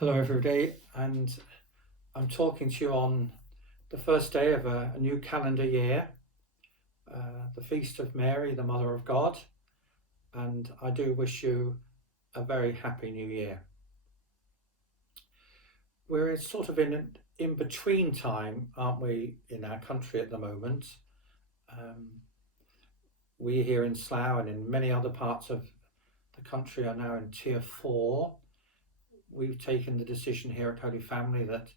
Hello, everybody, and I'm talking to you on the first day of a new calendar year, the Feast of Mary, the Mother of God, and I do wish you a very happy new year. We're sort of in an in between time, aren't we, in our country at the moment? Um, we here in Slough and in many other parts of the country are now in Tier 4. We've taken the decision here at Holy Family that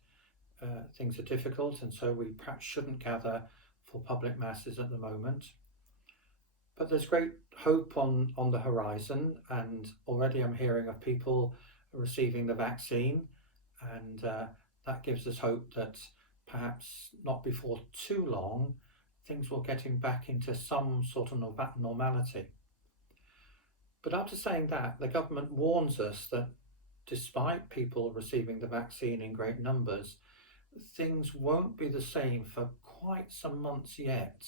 things are difficult, and so we perhaps shouldn't gather for public masses at the moment. But there's great hope on the horizon, and already I'm hearing of people receiving the vaccine, and that gives us hope that perhaps not before too long things will getting back into some sort of normality. But after saying that, the government warns us that despite people receiving the vaccine in great numbers, things won't be the same for quite some months yet,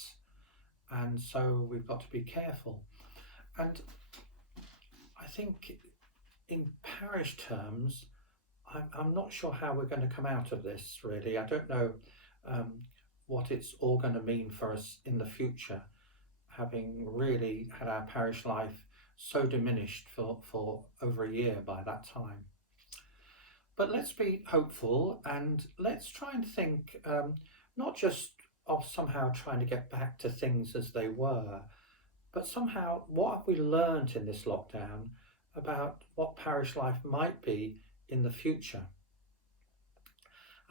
and so we've got to be careful. And I think in parish terms, I'm not sure how we're going to come out of this, really. I don't know what it's all going to mean for us in the future, having really had our parish life so diminished for over a year by that time. But let's be hopeful, and let's try and think not just of somehow trying to get back to things as they were, but somehow what have we learned in this lockdown about what parish life might be in the future,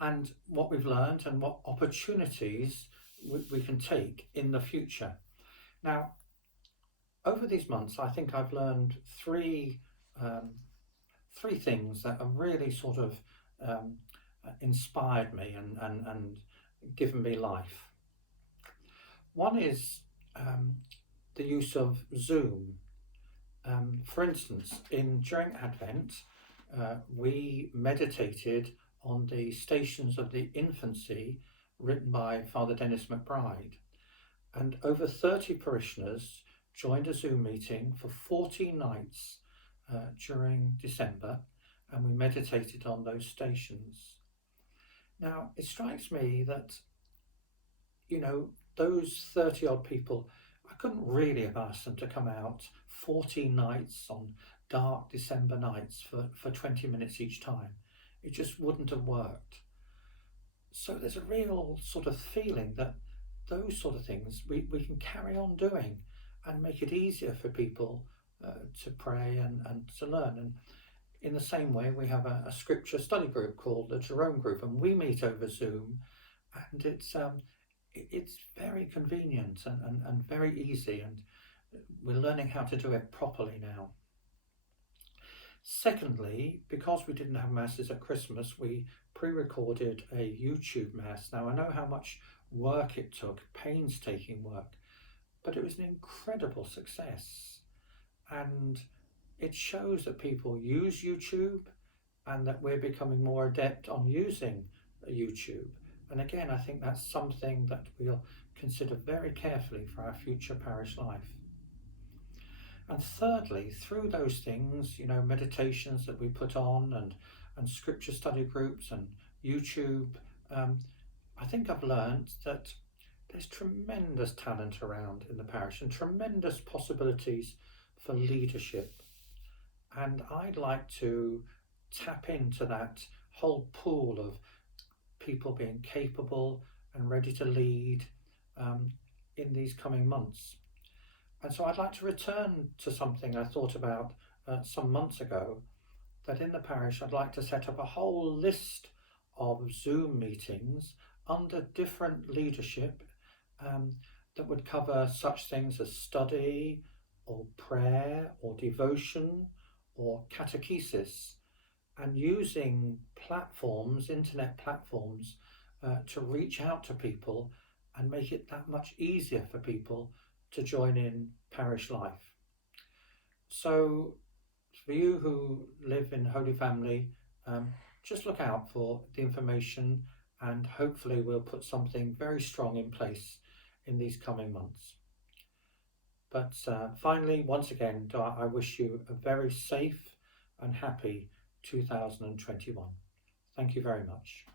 and what we've learned and what opportunities we can take in the future. Now, over these months, I think I've learned three things that have really sort of inspired me and given me life. One is the use of Zoom. For instance, during Advent, we meditated on the Stations of the Infancy written by Father Dennis McBride, and over 30 parishioners joined a Zoom meeting for 14 nights during December, and we meditated on those stations. Now, it strikes me that, those 30 odd people, I couldn't really have asked them to come out 14 nights on dark December nights for 20 minutes each time. It just wouldn't have worked. So there's a real sort of feeling that those sort of things we can carry on doing and make it easier for people to pray and to learn. And in the same way, we have a scripture study group called the Jerome Group, and we meet over Zoom, and it's very convenient and very easy, and we're learning how to do it properly now. Secondly, because we didn't have masses at Christmas, we pre-recorded a YouTube mass. Now, I know how much work it took, painstaking work, but it was an incredible success. And it shows that people use YouTube and that we're becoming more adept on using YouTube. And again, I think that's something that we'll consider very carefully for our future parish life. And thirdly, through those things, meditations that we put on and scripture study groups and YouTube, I think I've learned that there's tremendous talent around in the parish and tremendous possibilities for leadership. And I'd like to tap into that whole pool of people being capable and ready to lead in these coming months. And so I'd like to return to something I thought about some months ago, that in the parish I'd like to set up a whole list of Zoom meetings under different leadership that would cover such things as study or prayer or devotion or catechesis, and using platforms, internet platforms, to reach out to people and make it that much easier for people to join in parish life. So for you who live in Holy Family, just look out for the information, and hopefully we'll put something very strong in place in these coming months. But finally, once again, I wish you a very safe and happy 2021. Thank you very much.